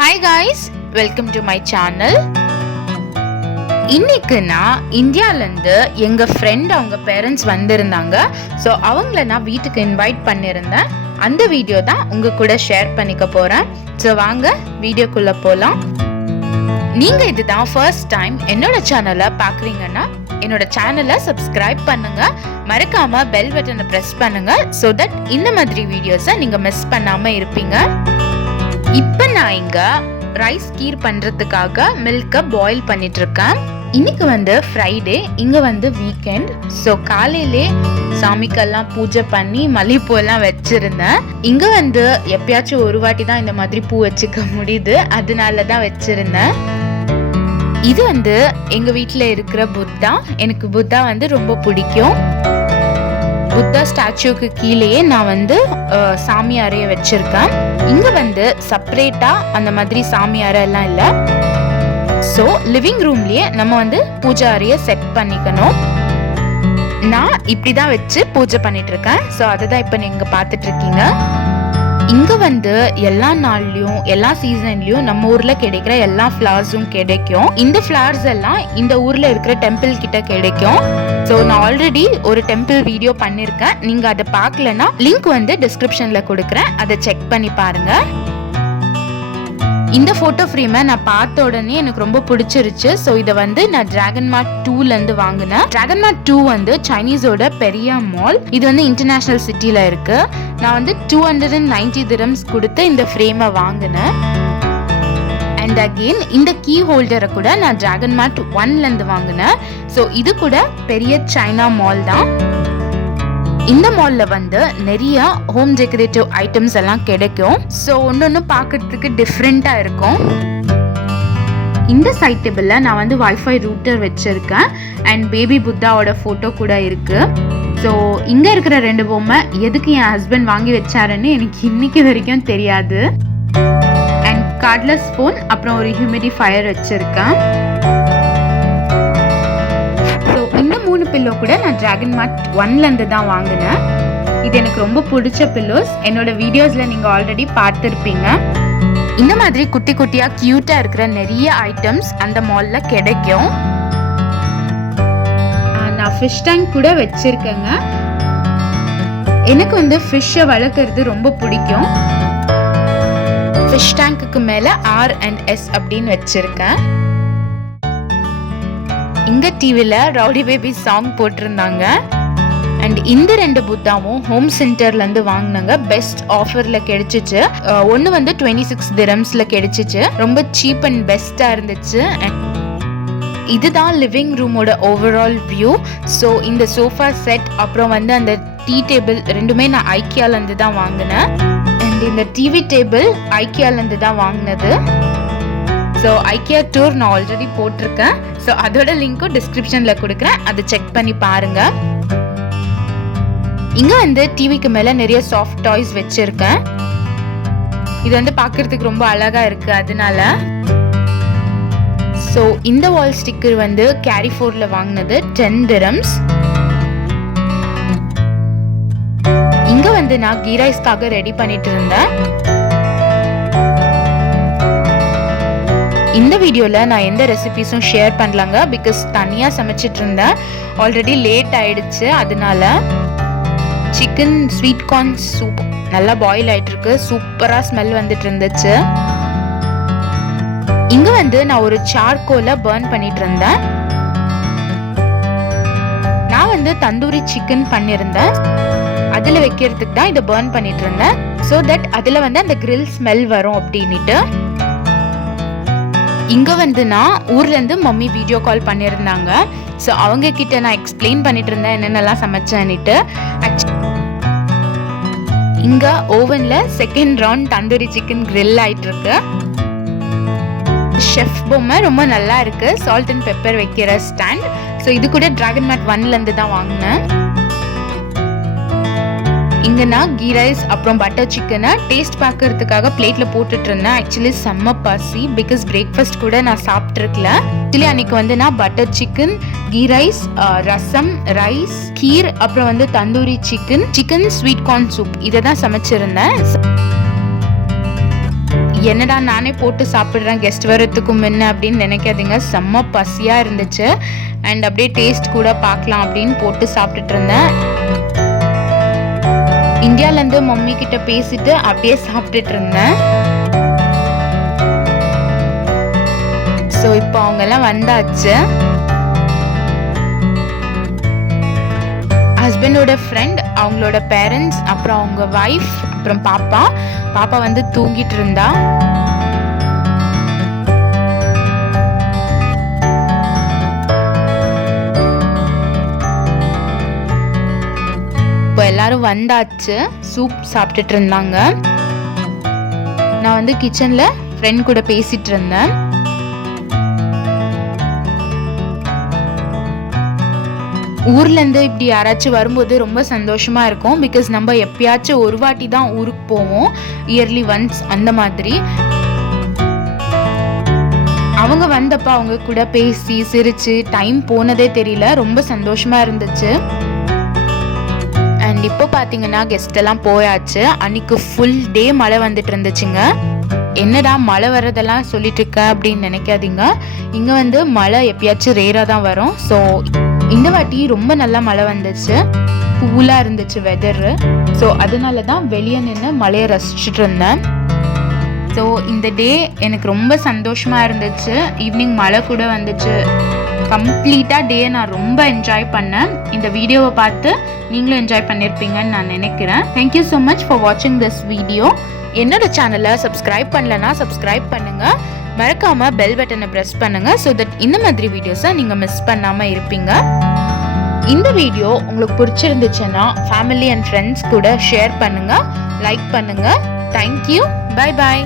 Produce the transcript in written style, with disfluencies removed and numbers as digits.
Hi guys, welcome to my channel. இன்னைக்கு நான் இந்தியாவிலேருந்து எங்கள் ஃப்ரெண்ட் அவங்க பேரண்ட்ஸ் வந்திருந்தாங்க. ஸோ அவங்கள நான் வீட்டுக்கு இன்வைட் பண்ணியிருந்தேன். அந்த வீடியோ தான் உங்கள் கூட ஷேர் பண்ணிக்க போகிறேன். ஸோ வாங்க வீடியோக்குள்ளே போகலாம். நீங்கள் இதுதான் ஃபர்ஸ்ட் டைம் என்னோட சேனலை பார்க்குறீங்கன்னா என்னோட சேனலை சப்ஸ்கிரைப் பண்ணுங்க, மறக்காம பெல் பட்டனை ப்ரெஸ் பண்ணுங்க. ஸோ தட் இந்த மாதிரி வீடியோஸை நீங்கள் மிஸ் பண்ணாமல் இருப்பீங்க. இப்போ நான் இங்கே ரைஸ் கீர் பண்ணுறதுக்காக மில்கை பாயில் பண்ணிட்டு இருக்கேன். இன்னைக்கு ஃப்ரைடே, இங்கே வீக்கெண்ட். ஸோ காலையிலே சாமிக்கெல்லாம் பூஜை பண்ணி மல்லிகைப்பூ எல்லாம் வச்சிருந்தேன். இங்கே எப்பயாச்சும் ஒரு வாட்டி தான் இந்த மாதிரி பூ வச்சுக்க முடியுது, அதனால தான் வச்சிருந்தேன். இது எங்கள் வீட்டில் இருக்கிற புத்தா. எனக்கு புத்தா ரொம்ப பிடிக்கும். புத்தா ஸ்டாச்சுக்கு கீழேயே நான் சாமி அறைய வச்சிருக்கேன். இங்க செப்பரேட்டா அந்த மாதிரி சாமி அறை எல்லாம் இல்லை. ஸோ லிவிங் ரூம்லயே நம்ம பூஜை அறைய செட் பண்ணிக்கணும். நான் இப்படிதான் வச்சு பூஜை பண்ணிட்டு இருக்கேன். ஸோ அதை தான் இப்போ நீங்க பார்த்துட்டு இருக்கீங்க. இங்க எல்லா நாள்லயும் எல்லா சீசன்லயும் நம்ம ஊர்ல கிடைக்கிற எல்லா ஃபிளவர்ஸும் கிடைக்கும். இந்த ஃபிளவர்ஸ் எல்லாம் இந்த ஊர்ல இருக்கிற டெம்பிள் கிட்ட கிடைக்கும். ஸோ நான் ஆல்ரெடி ஒரு டெம்பிள் வீடியோ பண்ணிருக்கேன். நீங்க அதை பார்க்கலன்னா லிங்க் டிஸ்கிரிப்ஷன்ல கொடுக்குறேன், அதை செக் பண்ணி பாருங்க. இந்த போட்டோ ஃப்ரேமை நான் பார்த்த உடனே எனக்கு ரொம்ப பிடிச்சிருச்சு. ஸோ இதை நான் டிராகன் மார்ட் 2ல வாங்கினேன். டிராகன் மார்ட் 2 சைனீஸோட பெரிய மால். இது இன்டர்நேஷனல் சிட்டில இருக்கு. நான் 290 dirhams கொடுத்து இந்த ஃப்ரேமை வாங்கினேன். அண்ட் அகெயின் இந்த கீ ஹோல்டரை கூட நான் டிராகன் மார்ட் 1ல வாங்கினேன். ஸோ இது கூட பெரிய சைனா மால் தான். இந்த மால்ல நிறைய ஹோம் டெக்கரேட்டிவ் ஐட்டம்ஸ் எல்லாம் கிடைக்கும். ஸோ ஒன்னொன்னு பார்க்கறதுக்கு டிஃப்ரெண்டா இருக்கும். இந்த சைட் டேபிள்ல நான் வைஃபை ரூட்டர் வச்சிருக்கேன். அண்ட் பேபி புத்தாவோட போட்டோ கூட இருக்கு. ஸோ இங்க இருக்கிற 2 பொம்மை எதுக்கு என் ஹஸ்பண்ட் வாங்கி வச்சாருன்னு எனக்கு இன்னைக்கு வரைக்கும் தெரியாது. அண்ட் கார்ட்லெஸ் ஃபோன், அப்புறம் ஒரு ஹியூமிடிஃபயர் வச்சிருக்கேன். இந்த 3 பில்லோ கூட நான் டிராகன் மார்ட் 1ல தான் வாங்கினேன். இது எனக்கு ரொம்ப பிடிச்ச பில்லோஸ். என்னோட வீடியோஸ்ல நீங்க ஆல்ரெடி பார்த்திருப்பீங்க. இந்த மாதிரி குட்டி குட்டியா கியூட்டா இருக்கிற நிறைய ஐட்டம்ஸ் அந்த மால்ல கிடைக்கும். நான் ஃபிஷ் டேங்க் கூட வச்சிருக்கேங்க. எனக்கு ஃபிஷ்ஷை வளர்க்கறது ரொம்ப பிடிக்கும். ஃபிஷ் டேங்க்குக்கு மேல R&S அப்படின்னு வச்சிருக்கேன். இங்க டிவில ரவுடி பேபி சாங் போட்டிருந்தாங்க. அண்ட் இந்த 2 புத்தாவும் ஹோம் சென்டர்ல இருந்து வாங்கினாங்க. பெஸ்ட் ஆஃபர்ல கிடைச்சிச்சு. ஒன்னு 26 dirhamsல கிடைச்சிச்சு. ரொம்ப சீப் அண்ட் பெஸ்டா இருந்துச்சு. இதுதான் லிவிங் ரூமோட ஓவரால் வியூ. ஸோ இந்த சோஃபா செட், அப்புறம் அந்த டீ டேபிள் ரெண்டுமே நான் ஐக்கியால இருந்து தான் வாங்கினேன். அண்ட் இந்த டிவி டேபிள் ஐக்கியால இருந்து தான் வாங்கினது. ஸோ IKEA Tour நான் ஆல்ரெடி போட்டிருக்கேன். ஸோ அதோட லிங்க்கும் டிஸ்கிரிப்ஷன்ல கொடுக்குறேன், அதை செக் பண்ணி பாருங்க. இங்க டிவிக்கு மேல நிறைய சாஃப்ட் டாய்ஸ் வச்சிருக்கேன். இது பார்க்கறதுக்கு ரொம்ப அழகா இருக்கு, அதனால. ஸோ இந்த வால் ஸ்டிக்கர் கேரிஃபோர்ல வாங்கினது 10 dirhams. இங்க நான் கீ ரைஸ்க்காக ரெடி பண்ணிட்டு இருந்தேன். இந்த வீடியோல நான் எந்த ரெசிபிஸும் ஷேர் பண்ணலாங்க, பிகாஸ் தனியா சமைச்சிட்டு இருந்தேன். ஆல்ரெடி லேட் ஆயிடுச்சு, அதனால. சிக்கன் ஸ்வீட் கார்ன் சூப் நல்லா பாயில் ஆயிட்டு இருக்கு. சூப்பரா ஸ்மெல் வந்துட்டு இருந்துச்சு. இங்க நான் ஒரு சார்கோல பர்ன் பண்ணிட்டு இருந்தேன். நான் தந்தூரி சிக்கன் பண்ணிருந்தேன். அதுல வைக்கிறதுக்கு தான் இதை பர்ன் பண்ணிட்டு இருந்தேன். சோ தட் அதுல அந்த கிரில் ஸ்மெல் வரும் அப்படின்னுட்டு. இங்க நான் ஊர்ல இருந்து மம்மி வீடியோ கால் பண்ணியிருந்தாங்க. ஸோ அவங்க கிட்ட நான் எக்ஸ்பிளைன் பண்ணிட்டு இருந்தேன் என்னென்னலாம் சமைச்சேன்னுட்டு. இங்க ஓவன்ல second round tandoori chicken grill ஆயிட்டு இருக்கு. ஷெஃப் பொம்மை ரொம்ப நல்லா இருக்கு. சால்ட் அண்ட் பெப்பர் வைக்கிற ஸ்டாண்ட். ஸோ இது கூட டிராகன் மார்ட் 1ல இருந்து தான் வாங்கினேன். இங்க நான் கீ ரைஸ் அப்புறம் பட்டர் சிக்கனை டேஸ்ட் பார்க்கறதுக்காக பிளேட்ல போட்டுட்டு இருந்தேன். ஆக்சுவலி செம்ம பசி, பிகாஸ் பிரேக்ஃபாஸ்ட் கூட நான் சாப்பிட்டுருக்கல. ஆக்சுவலி அன்னைக்கு நான் பட்டர் சிக்கன், கீ ரைஸ், ரசம், ரைஸ், கீர், அப்புறம் tandoori chicken, chicken sweet corn soup இதை தான் சமைச்சிருந்தேன். என்னடா நானே போட்டு சாப்பிட்றேன் கெஸ்ட் வரத்துக்கு முன்ன அப்படின்னு நினைக்காதீங்க, செம்ம பசியாக இருந்துச்சு. அண்ட் அப்படியே டேஸ்ட் கூட பார்க்கலாம் அப்படின்னு போட்டு சாப்பிட்டுட்டு இருந்தேன். இந்தியாவிலேருந்து மம்மி கிட்ட பேசிட்டு அப்படியே சாப்பிட்டுட்டு இருந்தேன். ஸோ இப்போ அவங்கெல்லாம் வந்தாச்சு. ஹஸ்பண்டோட ஃப்ரெண்ட், அவங்களோட பேரண்ட்ஸ், அப்புறம் அவங்க ஒய்ஃப், அப்புறம் பாப்பா வந்து தூங்கிட்டு இருந்தா. இப்போ எல்லாரும் வந்தாச்சு, சூப் சாப்பிட்டுட்டு இருந்தாங்க. நான் வந்து கிச்சன்ல ஃப்ரெண்ட் கூட பேசிட்டு இருந்தேன். ஊர்லேருந்து இப்படி யாராச்சும் வரும்போது ரொம்ப சந்தோஷமாக இருக்கும். பிகாஸ் நம்ம எப்பயாச்சும் ஒரு வாட்டி தான் ஊருக்கு போவோம், இயர்லி ஒன்ஸ் அந்த மாதிரி. அவங்க வந்தப்போ அவங்க கூட பேசி சிரிச்சு டைம் போனதே தெரியல, ரொம்ப சந்தோஷமாக இருந்துச்சு. அண்ட் இப்போ பார்த்தீங்கன்னா கெஸ்ட் எல்லாம் போயாச்சு. அன்னைக்கு ஃபுல் டே மழை வந்துட்டு இருந்துச்சுங்க. என்னடா மழை வர்றதெல்லாம் சொல்லிட்டு இருக்க அப்படின்னு நினைக்காதீங்க, இங்கே வந்து மழை எப்பயாச்சும் ரேராக தான் வரும். ஸோ இந்த வாட்டி ரொம்ப நல்லா மழை வந்துச்சு, கூலாக இருந்துச்சு வெதரு. ஸோ அதனால தான் வெளியே நின்று மழையை ரசிச்சுட்டு இருந்தேன். ஸோ இந்த டே எனக்கு ரொம்ப சந்தோஷமாக இருந்துச்சு. ஈவினிங் மழை கூட வந்துச்சு. கம்ப்ளீட்டாக டே நான் ரொம்ப என்ஜாய் பண்ணேன். இந்த வீடியோவை பார்த்து நீங்களும் என்ஜாய் பண்ணியிருப்பீங்கன்னு நான் நினைக்கிறேன். தேங்க்யூ ஸோ மச் ஃபார் வாட்சிங் திஸ் வீடியோ. என்னோட சேனலை சப்ஸ்கிரைப் பண்ணலன்னா சப்ஸ்கிரைப் பண்ணுங்கள், மறக்காமல் பெல் பட்டனை ப்ரெஸ் பண்ணுங்கள். ஸோ தட் இந்த மாதிரி வீடியோஸை நீங்கள் மிஸ் பண்ணாமல் இருப்பீங்க. இந்த வீடியோ உங்களுக்கு பிடிச்சிருந்துச்சுன்னா ஃபேமிலி அண்ட் ஃப்ரெண்ட்ஸ் கூட ஷேர் பண்ணுங்கள், லைக் பண்ணுங்கள். Thank you, bye bye.